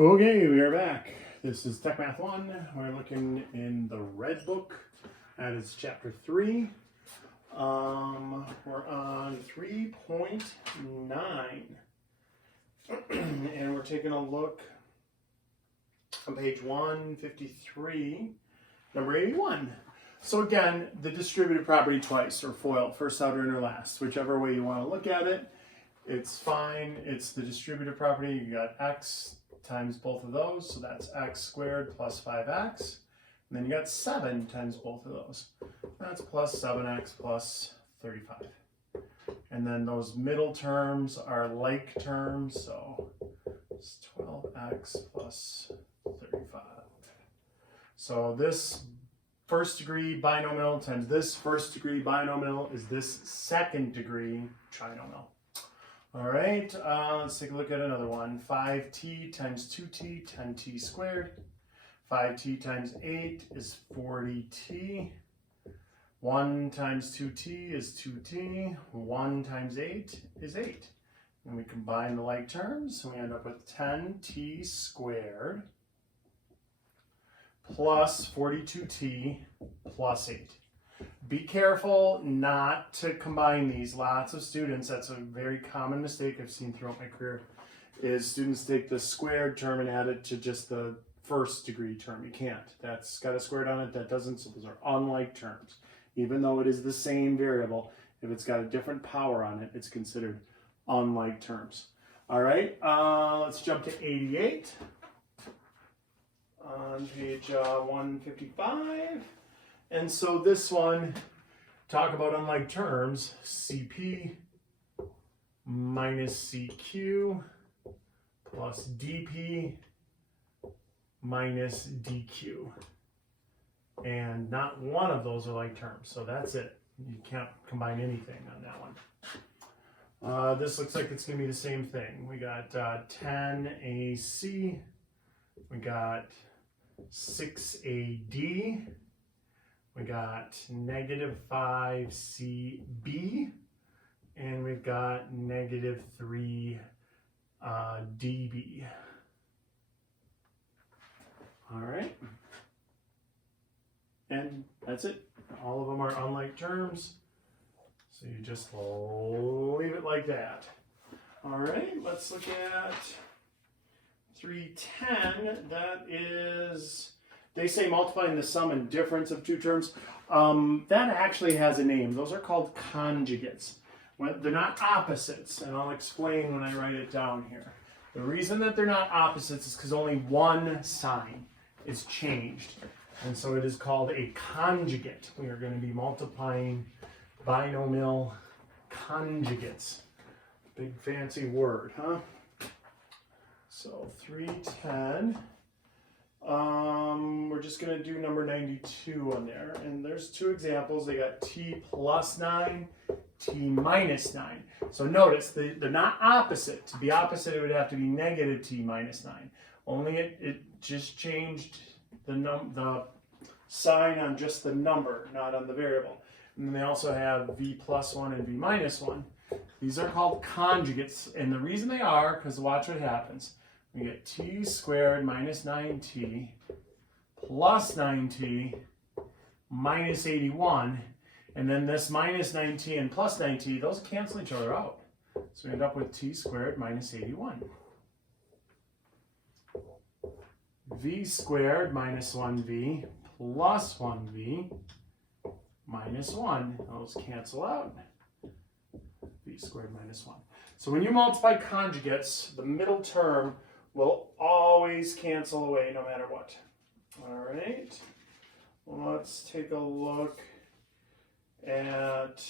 Okay, we are back. This is Techmath1. We're looking in the red book. That is chapter 3. We're on 3.9. And we're taking a look on page 153, number 81. So again, the distributive property twice, or FOIL, first, outer, inner, last. Whichever way you want to look at it, it's fine. It's the distributive property. You got x times both of those, so that's x squared plus 5x. And then you got 7 times both of those. That's plus 7x plus 35. And then those middle terms are like terms, so it's 12x plus 35. So this first degree binomial times this first degree binomial is this second degree trinomial. All right, let's take a look at another one. 5t times 2t, 10t squared. 5t times 8 is 40t. 1 times 2t is 2t. 1 times 8 is 8. And we combine the like terms, and we end up with 10t squared plus 42t plus 8. Be careful not to combine these. Lots of students, that's a very common mistake I've seen throughout my career, is students take the squared term and add it to just the first degree term. You can't. That's got a squared on it, that doesn't, so those are unlike terms. Even though it is the same variable, if it's got a different power on it, it's considered unlike terms. All right, let's jump to 88 on page 155. And so this one, talk about unlike terms, CP minus CQ plus DP minus DQ. And not one of those are like terms, so that's it. You can't combine anything on that one. This looks like it's going to be the same thing. We got 10AC, we got 6AD, we got negative 5CB, and we've got negative 3DB. All right. And that's it. All of them are unlike terms. So you just leave it like that. All right, let's look at 310. That is, they say multiplying the sum and difference of two terms. That actually has a name. Those are called conjugates. They're not opposites, and I'll explain when I write it down here. The reason that they're not opposites is because only one sign is changed. And so it is called a conjugate. We are going to be multiplying binomial conjugates. Big fancy word, huh? So 310. We're just going to do number 92 on there. And there's two examples. They got t plus 9, t minus 9. So notice they're not opposite. To be opposite, it would have to be negative t minus 9. Only it just changed the sign on just the number, not on the variable. And then they also have v plus 1 and v minus 1. These are called conjugates, and the reason they are, because watch what happens. We get t squared minus 9t plus 9t minus 81, and then this minus 9t and plus 9t, those cancel each other out. So we end up with t squared minus 81. V squared minus 1v plus 1v minus 1. Those cancel out. V squared minus 1. So when you multiply conjugates, the middle term will always cancel away no matter what. All right. Let's take a look at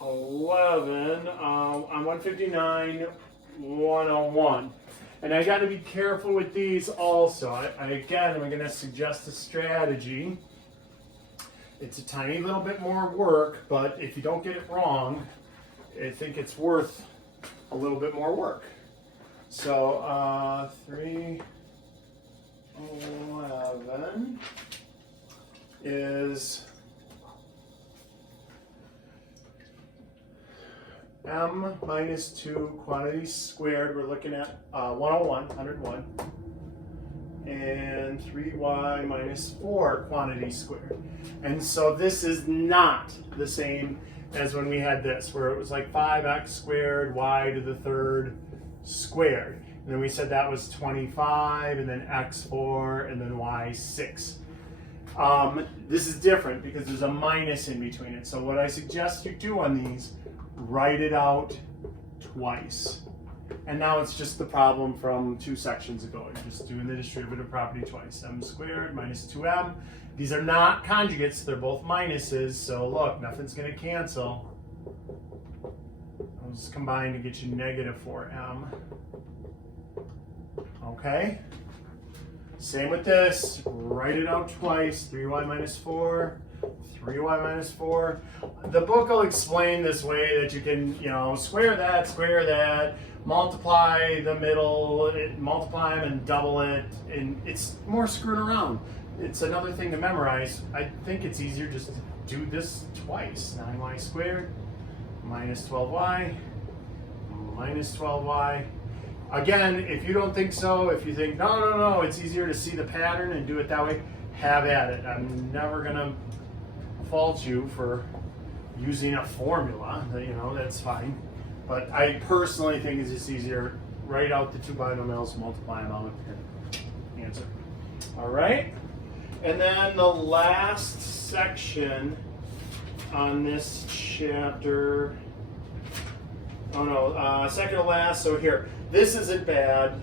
11 on 159, 101. And I got to be careful with these also. Again, I'm going to suggest a strategy. It's a tiny little bit more work, but if you don't get it wrong, I think it's worth a little bit more work. So 311 is m minus 2 quantity squared. We're looking at 101. And 3y minus 4 quantity squared. And so this is not the same as when we had this, where it was like 5x squared, y to the third squared. And then we said that was 25, and then x4, and then y6. This is different because there's a minus in between it. So what I suggest you do on these, write it out twice. And now it's just the problem from 2 sections ago. You're just doing the distributive property twice. M squared minus 2m. These are not conjugates, they're both minuses, so look, nothing's going to cancel. Those combine to get you negative 4m. Okay? Same with this. Write it out twice. 3y minus 4. 3y minus 4. The book will explain this way that you can, square that, multiply the middle, multiply them and double it, and it's more screwing around. It's another thing to memorize. I think it's easier just to do this twice. 9y squared minus 12y minus 12y. Again, if you don't think so, if you think, no, it's easier to see the pattern and do it that way, have at it. I'm never going to fault you for using a formula, that's fine. But I personally think it's just easier, write out the 2 binomials, multiply them out, and answer. All right? And then the last section on this chapter, second to last, so here, this isn't bad.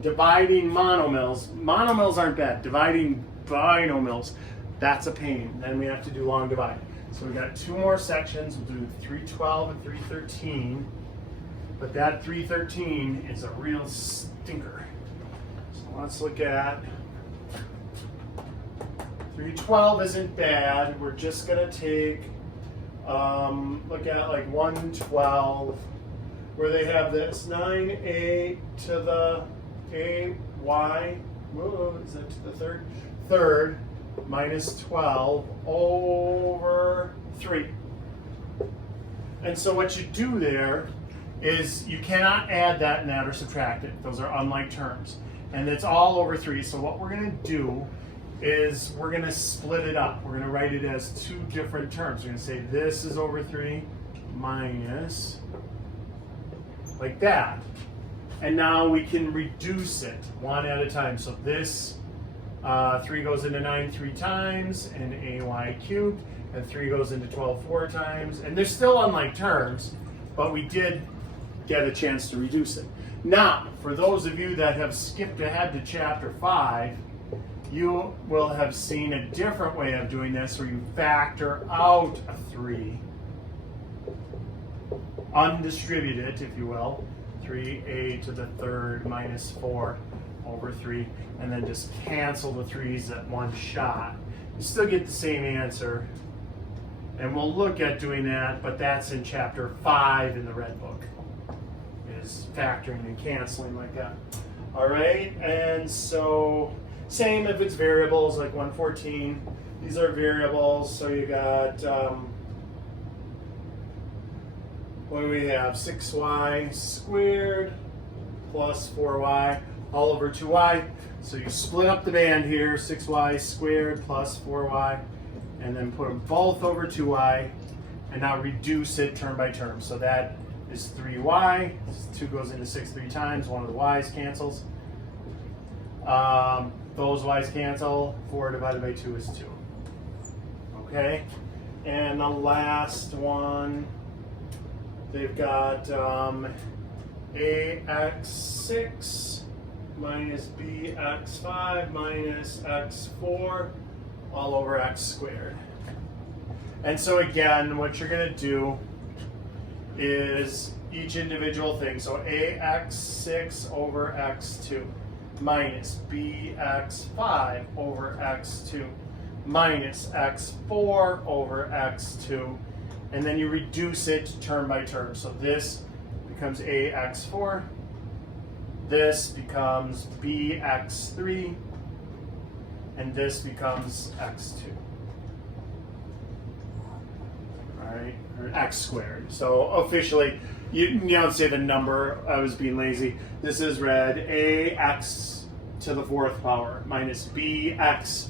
Dividing monomials. Monomials aren't bad. Dividing binomials, that's a pain. Then we have to do long divide. So we got 2 more sections. We'll do 312 and 313. But that 313 is a real stinker. So let's look at 312 isn't bad. We're just going to take, look at like 112, where they have this 9a to the ay, is that to the third, minus 12 over 3. And so what you do there is you cannot add that and that or subtract it. Those are unlike terms. And it's all over 3. So what we're going to do is we're going to split it up. We're going to write it as 2 different terms. We're going to say this is over 3 minus, like that. And now we can reduce it one at a time. So this 3 goes into 9 3 times, and ay cubed, and 3 goes into 12 4 times. And they're still unlike terms, but we did get a chance to reduce it. Now, for those of you that have skipped ahead to chapter 5, you will have seen a different way of doing this, where you factor out a 3, undistribute it, if you will, 3a to the third minus 4 over 3, and then just cancel the 3's at one shot. You still get the same answer, and we'll look at doing that, but that's in chapter 5 in the red book, is factoring and canceling like that. All right, and so same if it's variables, like 114. These are variables, so you got, what do we have? 6y squared plus 4y all over 2y. So you split up the band here, 6y squared plus 4y, and then put them both over 2y, and now reduce it term by term. So that is 3y. 2 goes into 6 3 times. One of the y's cancels. Those y's cancel. 4 divided by 2 is 2. Okay? And the last one, they've got ax6 minus bx5 minus x4 all over x squared. And so again, what you're going to do is each individual thing. So ax6 over x2 minus bx5 over x2 minus x4 over x2, and then you reduce it term by term. So this becomes ax4, this becomes bx3, and this becomes x2. All all right, or x squared. So officially, you don't say the number. I was being lazy. This is read ax to the 4th power minus bx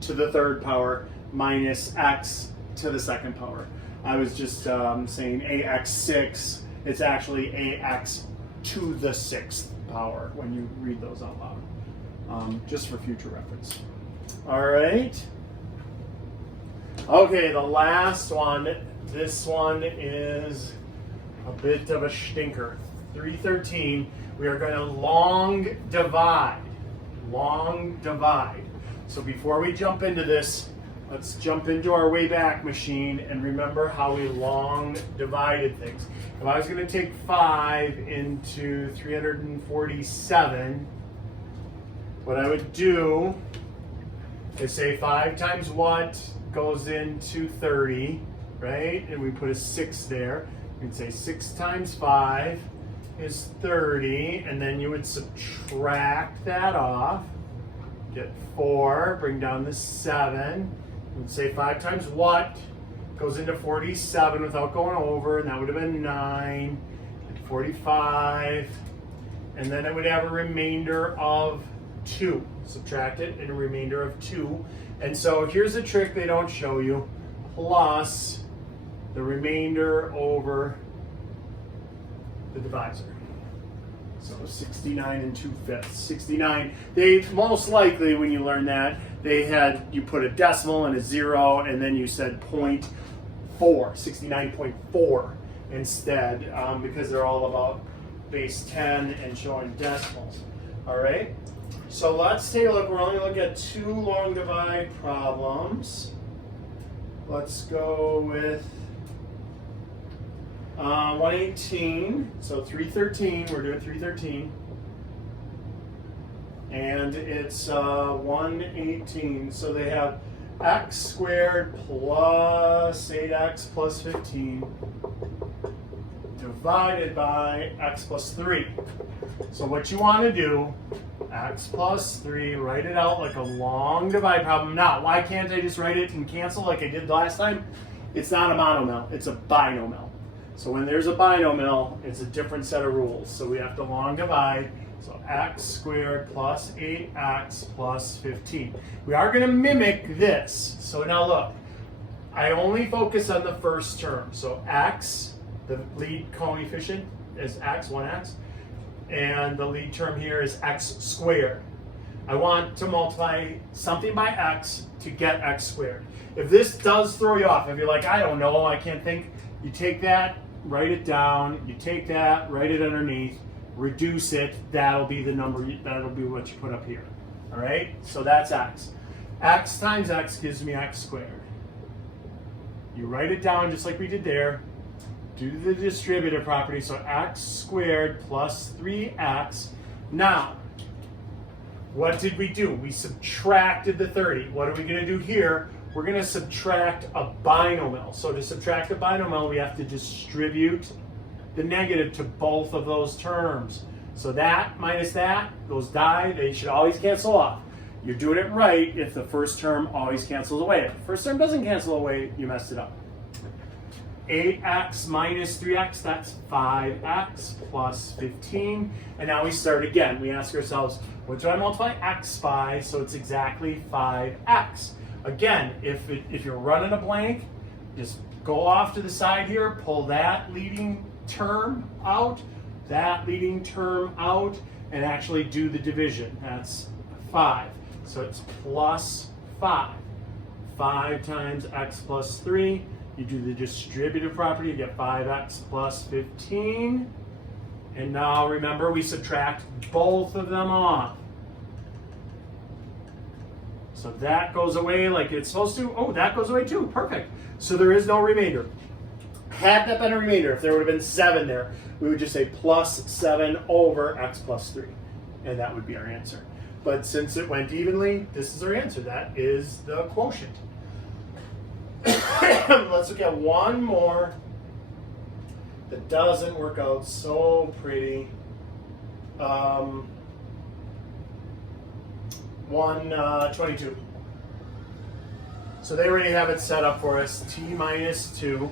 to the 3rd power minus x to the 2nd power. I was just saying ax6. It's actually ax to the 6th power when you read those out loud, just for future reference. All right. Okay, the last one. This one is a bit of a stinker. 313. We are going to long divide. Long divide. So before we jump into this, let's jump into our way back machine and remember how we long divided things. If I was going to take 5 into 347, what I would do is say 5 times what goes into 30, right? And we put a 6 there. We'd say 6 times 5 is 30, and then you would subtract that off. Get 4, bring down the 7. We'd say 5 times what goes into 47 without going over, and that would have been 9, and 45, and then it would have a remainder of 2. Subtract it, and a remainder of 2. And so here's a trick they don't show you, plus the remainder over the divisor. So 69 and 2/5. 69, they most likely, when you learn that, you put a decimal and a 0, and then you said 0.4, 69.4 instead, because they're all about base 10 and showing decimals. All right, so let's take a look. We're only looking at 2 long divide problems. Let's go with 118, so 313, we're doing 313. And it's 118, so they have x squared plus 8x plus 15 divided by x plus 3. So what you want to do, x plus 3, write it out like a long divide problem. Now, why can't I just write it and cancel like I did last time? It's not a monomial, it's a binomial. So when there's a binomial, it's a different set of rules. So we have to long divide. So x squared plus 8x plus 15. We are going to mimic this. So now look, I only focus on the first term. So x, the lead coefficient is x, 1x. And the lead term here is x squared. I want to multiply something by x to get x squared. If this does throw you off, if you're like, I don't know, I can't think, you take that, write it down, you take that, write it underneath, reduce it, that'll be the number, that'll be what you put up here. All right, so that's x. X times x gives me x squared. You write it down just like we did there, do the distributive property, so x squared plus 3x. Now, what did we do? We subtracted the 30. What are we going to do here? We're going to subtract a binomial. So to subtract a binomial, we have to distribute the negative to both of those terms. So that minus that, those die, they should always cancel off. You're doing it right if the first term always cancels away. If the first term doesn't cancel away, you messed it up. 8x minus 3x, that's 5x plus 15. And now we start again. We ask ourselves, what do I multiply x by? So it's exactly 5x. Again, if you're running a blank, just go off to the side here, pull that leading term out, and actually do the division. That's 5. So it's plus 5. 5 times x plus 3. You do the distributive property, you get 5x plus 15. And now remember, we subtract both of them off. So that goes away like it's supposed to. Oh, that goes away too. Perfect. So there is no remainder. Had that been a remainder, if there would have been 7 there, we would just say plus 7 over x plus 3. And that would be our answer. But since it went evenly, this is our answer. That is the quotient. Let's look at one more that doesn't work out so pretty. 122. So they already have it set up for us. T minus 2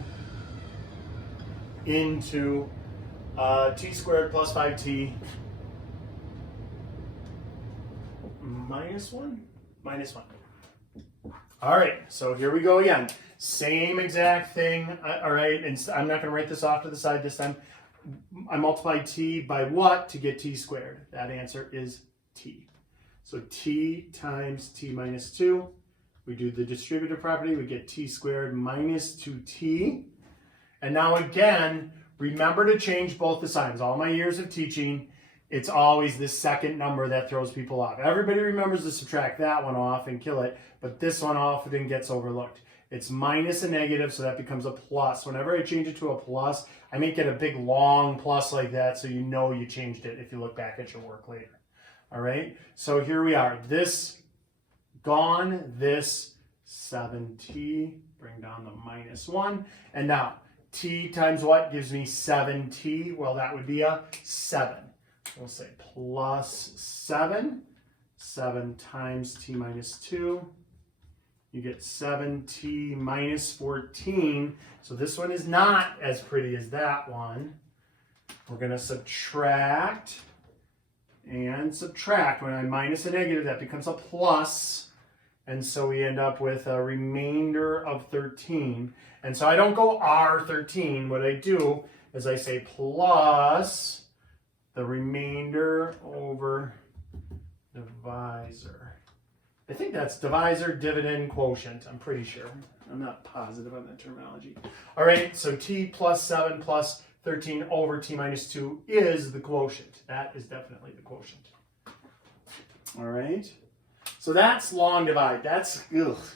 into t squared plus 5t minus 1? Minus 1. All right, so here we go again. Same exact thing, all right, and I'm not going to write this off to the side this time. I multiply t by what to get t squared? That answer is t. So t times t minus 2. We do the distributive property. We get t squared minus 2t. And now again, remember to change both the signs. All my years of teaching, it's always this second number that throws people off. Everybody remembers to subtract that one off and kill it, but this one often gets overlooked. It's minus a negative, so that becomes a plus. Whenever I change it to a plus, I make it a big long plus like that so you know you changed it if you look back at your work later. All right, so here we are. This gone, this 7t, bring down the minus 1. And now, t times what gives me 7t? Well, that would be a 7. We'll say plus 7. 7 times t minus 2. You get 7t minus 14. So this one is not as pretty as that one. We're going to subtract and subtract. When I minus a negative, that becomes a plus. And so we end up with a remainder of 13. And so I don't go R13. What I do is I say plus the remainder over divisor. I think that's divisor, dividend, quotient. I'm pretty sure. I'm not positive on that terminology. All right, so t plus 7 plus 13 over t minus 2 is the quotient. That is definitely the quotient. All right. So that's long divide. That's,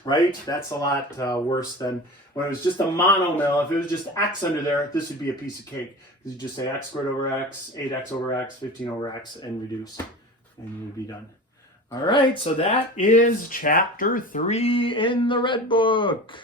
right? That's a lot worse than when it was just a monomial. If it was just x under there, this would be a piece of cake. Because you just say x squared over x, 8x over x, 15 over x, and reduce. And you would be done. All right, so that is chapter 3 in the Red Book.